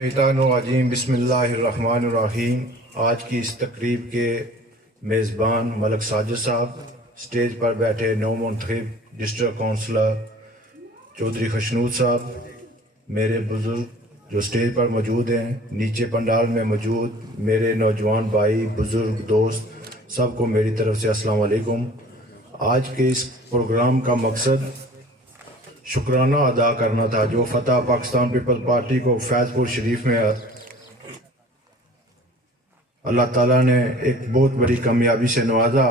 عظیم بسم اللہ الرحمن الرحیم۔ آج کی اس تقریب کے میزبان ملک ساجد صاحب، سٹیج پر بیٹھے نو منتخب ڈسٹرکٹ کونسلر چودھری خشنود صاحب، میرے بزرگ جو سٹیج پر موجود ہیں، نیچے پنڈال میں موجود میرے نوجوان بھائی، بزرگ، دوست، سب کو میری طرف سے السلام علیکم۔ آج کے اس پروگرام کا مقصد شکرانہ ادا کرنا تھا جو فتح پاکستان پیپل پارٹی کو فیض پور شریف میں اللہ تعالیٰ نے ایک بہت بڑی کامیابی سے نوازا،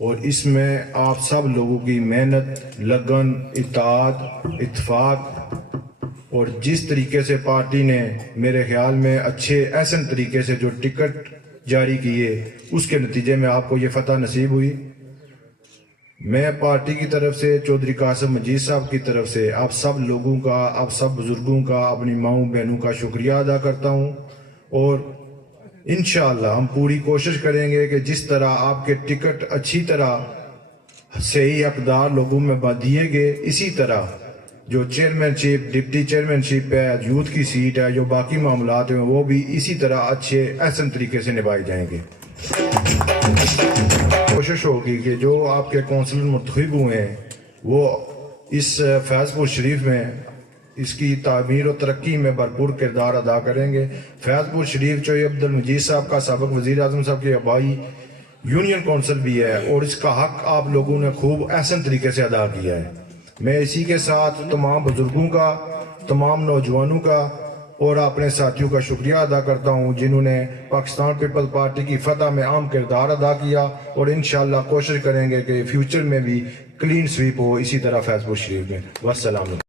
اور اس میں آپ سب لوگوں کی محنت، لگن، اطاعت، اتفاق، اور جس طریقے سے پارٹی نے میرے خیال میں اچھے احسن طریقے سے جو ٹکٹ جاری کیے، اس کے نتیجے میں آپ کو یہ فتح نصیب ہوئی۔ میں پارٹی کی طرف سے، چودھری قاسم مجید صاحب کی طرف سے آپ سب لوگوں کا، آپ سب بزرگوں کا، اپنی ماؤں بہنوں کا شکریہ ادا کرتا ہوں، اور انشاءاللہ ہم پوری کوشش کریں گے کہ جس طرح آپ کے ٹکٹ اچھی طرح صحیح اقدار لوگوں میں دیے گئے، اسی طرح جو چیئرمین شپ، ڈپٹی چیئرمین شپ ہے، یوتھ کی سیٹ ہے، جو باقی معاملات ہیں، وہ بھی اسی طرح اچھے احسن طریقے سے نبھائے جائیں گے۔ کوشش ہوگی کہ جو آپ کے کونسلر منتخب ہوئے ہیں وہ اس فیض پور شریف میں اس کی تعمیر و ترقی میں بھرپور کردار ادا کریں گے۔ فیض پور شریف چوہی عبدالمجید صاحب کا سابق وزیر اعظم صاحب کے آبائی یونین کونسل بھی ہے، اور اس کا حق آپ لوگوں نے خوب احسن طریقے سے ادا کیا ہے۔ میں اسی کے ساتھ تمام بزرگوں کا، تمام نوجوانوں کا اور اپنے ساتھیوں کا شکریہ ادا کرتا ہوں جنہوں نے پاکستان پیپل پارٹی کی فتح میں اہم کردار ادا کیا، اور انشاءاللہ کوشش کریں گے کہ فیوچر میں بھی کلین سویپ ہو اسی طرح فیض پور شریف میں۔ والسلام علیکم۔